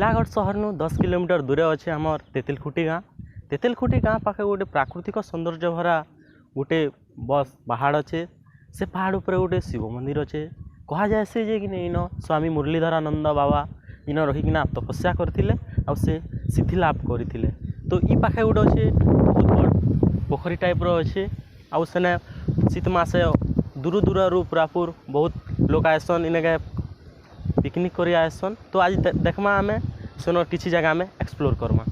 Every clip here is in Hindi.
तितलागढ़ सहर नु 10 किलोमीटर दूरे अच्छे आमर तेतेलखुटी गाँ पाखे गोटे प्राकृतिक सौंदर्य भरा गोटे बस पहाड़ अच्छे से पहाड़ उपर गोटे शिव मंदिर अच्छे कह जाए से जे कि इन स्वामी मुरलीधरानंद बाबा इन रहीकिना तपस्या करथिले आ से सिद्धि लाभ करथिले। तो ई पाखे गोटे अच्छे बहुत बड़ पोखरी टाइप रो अच्छे आ सेने शीत मासे दूर दूर पूरापुर बहुत लोग आएसन इनके पिकनिक करी आएसन। तो आज देखमा आमे सुनो किसी जगह में एक्सप्लोर करमा।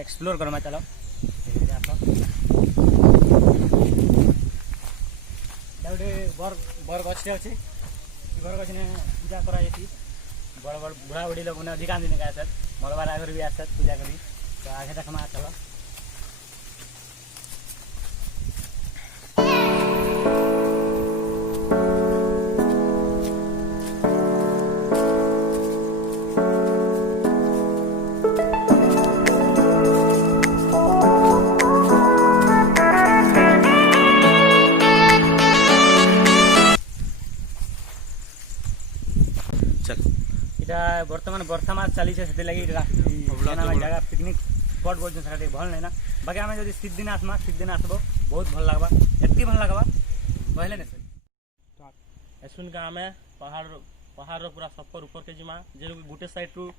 एक्सप्लोर करमा चलो गोटे बर गछटे अच्छे बर गछ ने पूजा करा बड़ बड़ बुढ़ा बुढ़ी लोग मैंने अधिकांश दिन आसत मलबार आगर भी आसत पूजा करी। तो आगे देखमा चलो बर्तमान बर्षा मास चली से लगी जगह पिकनिक स्पॉट बोल भल नहीं ना बाकी आम जो शीत दिन आसमा शीत दिन आसब बहुत भल लगवा एत भल लगवा कहले नहीं एसुन का आम पहाड़ पूरा सफर ऊपर के जिमा जे गोटे साइड रू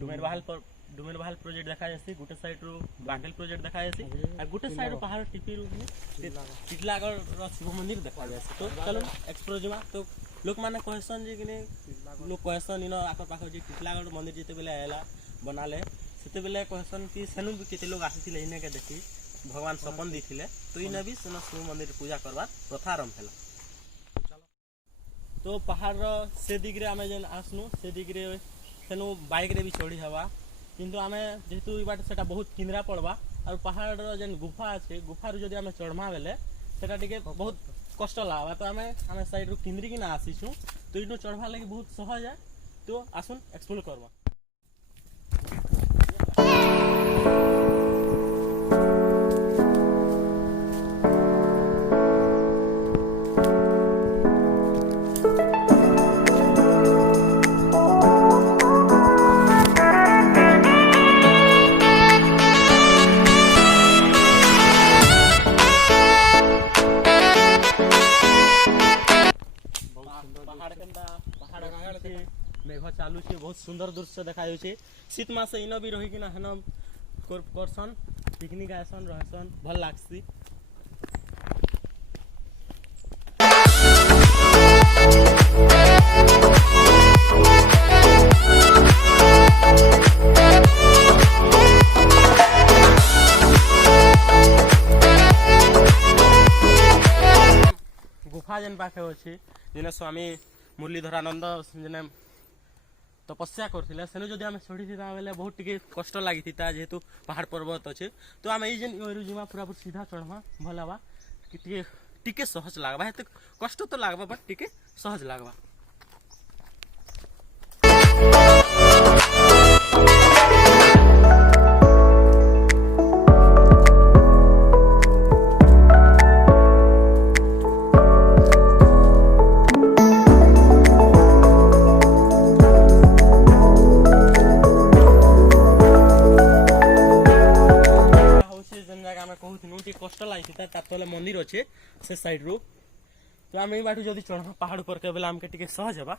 डुमेर बहाल प्रोजेक्ट देखा जासी गोटे साइड रू बांगल प्रोजेक्ट देखा जासी और गोटे साइड रू पहाड़ टिपी रू टिटलागढ़ शिव मंदिर देखा जासी। तो चलो एक्सप्लोर जिमा। तो लोक माने कहसन जे कि लोग कहसन इन आखर पाखर जे टिटलागढ़ मंदिर जिते बेले आएला बनाले सेते बेले कहसन कि सेनु भी केते लोग आसीथिले इने के देखि भगवान सपन दिथिले। तो इने भी सेनु शिव मंदिर पूजा करबार प्रथा आरंभ हैला। तो पहाड़ से दिगरे आमे जेन आसनु से दिगरे सेनु बाइक रे भी चढ़ी हवा किंतु आमे जेहेतु बाट सेटा बहुत किंद्रा पड़वा और पहाड़ जेन गुफा अच्छे गुफार जदि आमे चढ़मा बेले सेटा टिके बहुत कष्ट लागवा। तो आमे साइड रू किंद्री की ना आसीछु तो इनो चढ़वा लगी बहुत सहज है। तो आसुन एक्सप्लोर करवा। बहुत सुंदर दृश्य देखा जाउछे शीत मास इन भी रही कि ना हन करसन पिकनिक आसन रहसन भल लागसी गुफा जेन पाखे अच्छे जेने स्वामी मुरलीधरानंद जेने तपस्या करथिले सेनु जदि आमे चढ़ी थिता बेले बहुत टिके कष्ट लागि थिता जेहेतु पहाड़ पर्वत अच्छे तो आमे ई जेन जिमा पूरा सीधा चढ़मा भल हवा कि टिके टिके सहज लागबा हेते कष्ट तो लागबा बट टिके सहज लागबा कष्ट लगी तले मंदिर अच्छे से साइड रू तो आम बाटू जदि चढ़ पहाड़ पर के बेला हमके टिके सहज हेबा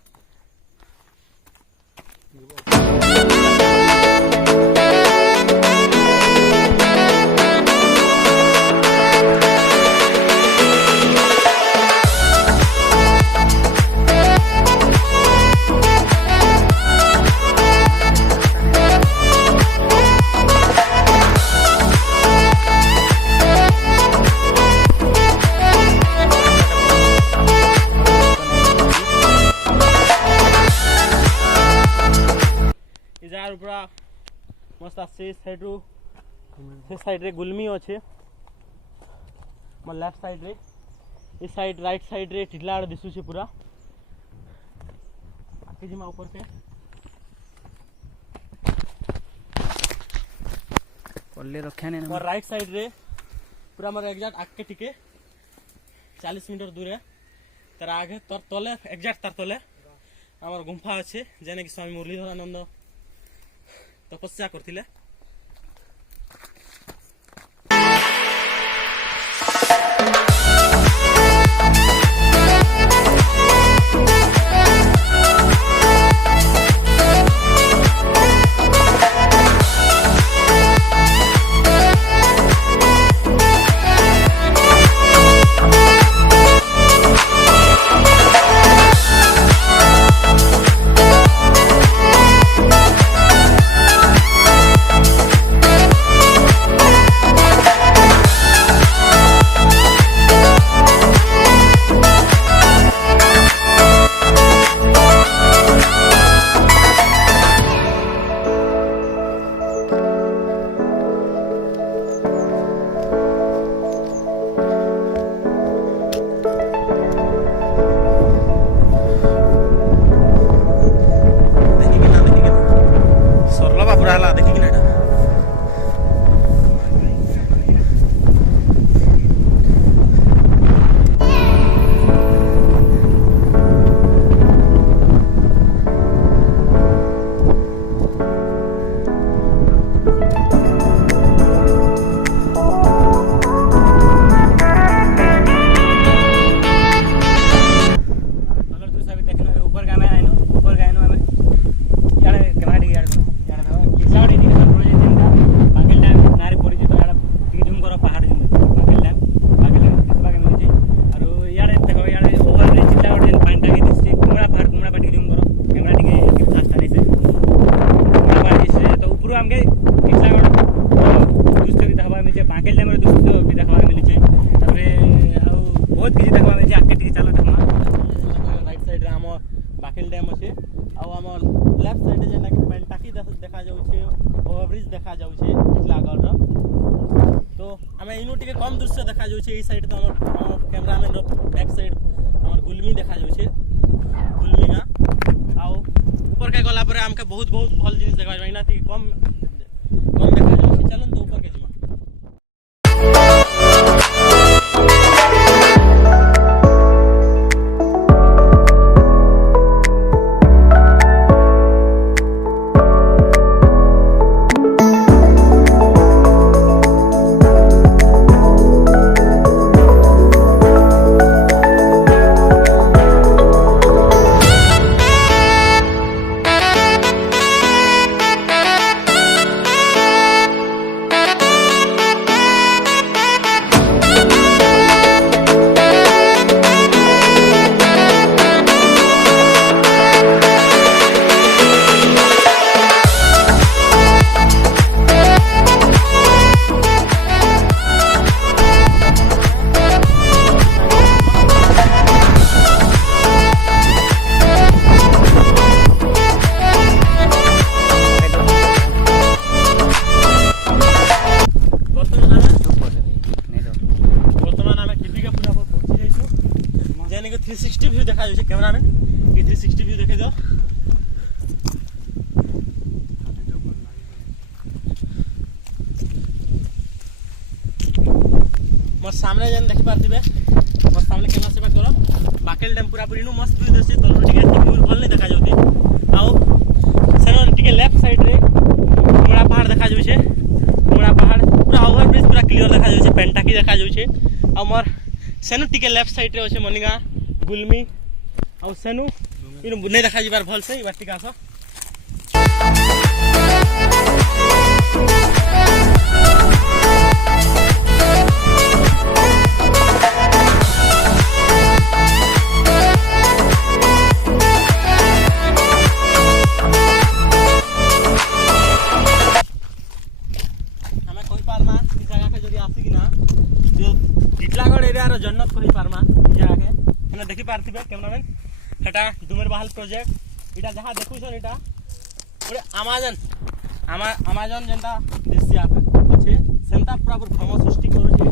पूरा मस्त आसे साइड रे गुलमी अच्छे लेफ्ट साइड रे इस साइड राइट साइड रे टिटलागढ़ दिसुचे पूरा आके जिमा ऊपर से पल्ले रखा ने और राइट साइड रे पूरा मोर एग्जैक्ट आके टिके 40 मीटर दूर है तार आगे तर तले एग्जैक्ट तार तले हमर गुंफा अच्छे जेने कि स्वामी मुरलीधरानंद तपस्या करथिले बाकिल डैम अच्छे आम लेफ्ट साइड जेना कि पेंटाकी देखा जाउछे ओवरब्रिज देखा जाउछे टिटलागढ़ तो आम इनु टिके कम दृश्य देखा जाउछे ई साइड तो हमर कैमरामैन रो बैक साइड हमर गुलमी देखा जाउछे गुलमी गाँ आउ ऊपर के गला पर हमके बहुत बहुत भल जिनिस देखा जाइना ती कम देखा जाउछे चलन तो ऊपर के जिमा 360 व्यू देखा जाउछे कैमरामैन कि 360 व्यू देखे दो मोर सामने जन देखि पारथिबे मोर सामने कैमरा से करो बाकेल डैम पूरा पूरी नु मस्त व्यू देसी तलर टिके टिक्यूर भल नहीं देखा जाउती आउ सेनो टिके लेफ्ट साइड रे मुड़ा पहाड़ देखा जाउछे मुड़ा पहाड़ पूरा ओवर ब्रिज पूरा क्लियर देखा जाउछे पेंटाकी देखा जाउछे आ मोर सेनु टिके लेफ्ट साइड रे अछि मनिगा गुलमी आ सेनु इनु नै देखा जिबार भल से इबार टिका आसो हमें कहि पारमा इ जगह के जदी आसी कि ना जो टिटलागढ़ एरिया रो जन्नत कहि पारमा इ जगह के हने देखि पारथिबे कैमरामैन हेटा डुमेर बहाल प्रोजेक्ट इटा जहां देखु छन इटा ओरे अमेजन जेंटा देसिया अछि सेंटा पूरा भ्रम सृष्टि करू छै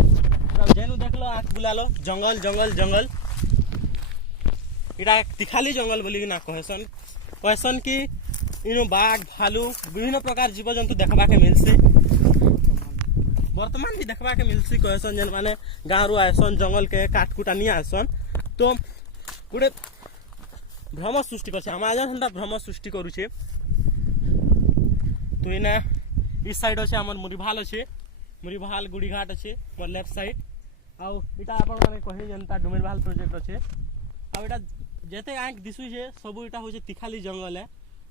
पूरा जेनु देखलो आंख बुलालो जंगल जंगल जंगल इटा तिखाली जंगल बोली कि ना कहसन कि इनो बाघ भालू विभिन्न प्रकार जीव जंतु देखबा के मिलसे वर्तमान भी देखबा के मिलसी कहसन जन माने गाँव रु आसन जंगल के काटकुटा नहीं आसन तो गोटे भ्रम सृष्टि कर अमेजन हंता भ्रम सृष्टि करुचे तो इना इस साइड अच्छे आम मुरीभाल अच्छे मुरीभाल गुड़ीघाट अच्छे मोर लेफ्ट साइड आउ इटा आपण माने कहि जनता डुमेरभाल प्रोजेक्ट अच्छे आउ इटा जेते आंख दिसुचे सब इटा होचे तिखाली जंगल है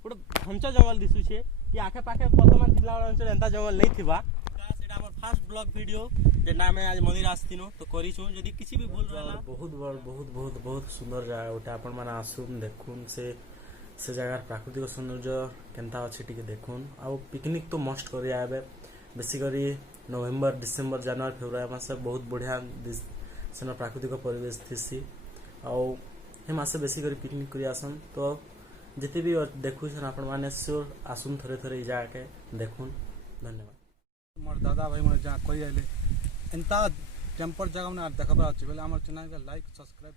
गोटे घंच जंगल दिसुचे कि आखे पाखे वर्तमान जिला अंचल एंता जंगल नहीं थिबा सेटा हमर फर्स्ट ब्लॉग वीडियो जेना में आज मंदिर आस्तिनो तो करिछु जदी किसी भी भूल रहला बहुत सुंदर जगह उठा आपण माने आसुन देखुन से जगह प्राकृतिक सौंदर्य केनता अछि टिके देखुन आ पिकनिक तो मस्ट करी आबे बेसी करी नवंबर डिसेंबर जनवरी फेब्रुआरी मास बहुत बढ़िया सेना प्राकृतिक परिवेश थिसी आ हे मासे बेसी करी पिकनिक करी आसन तो जते भी देखु छन आपण माने श्योर आसुन थरे थरे इ जगह के देखुन धन्यवाद मोर दादा भाई मोर जहाँ कही आइले एंता टेम्पर जगह देखबार अच्छे बेले आम चैनल के लाइक सब्सक्राइब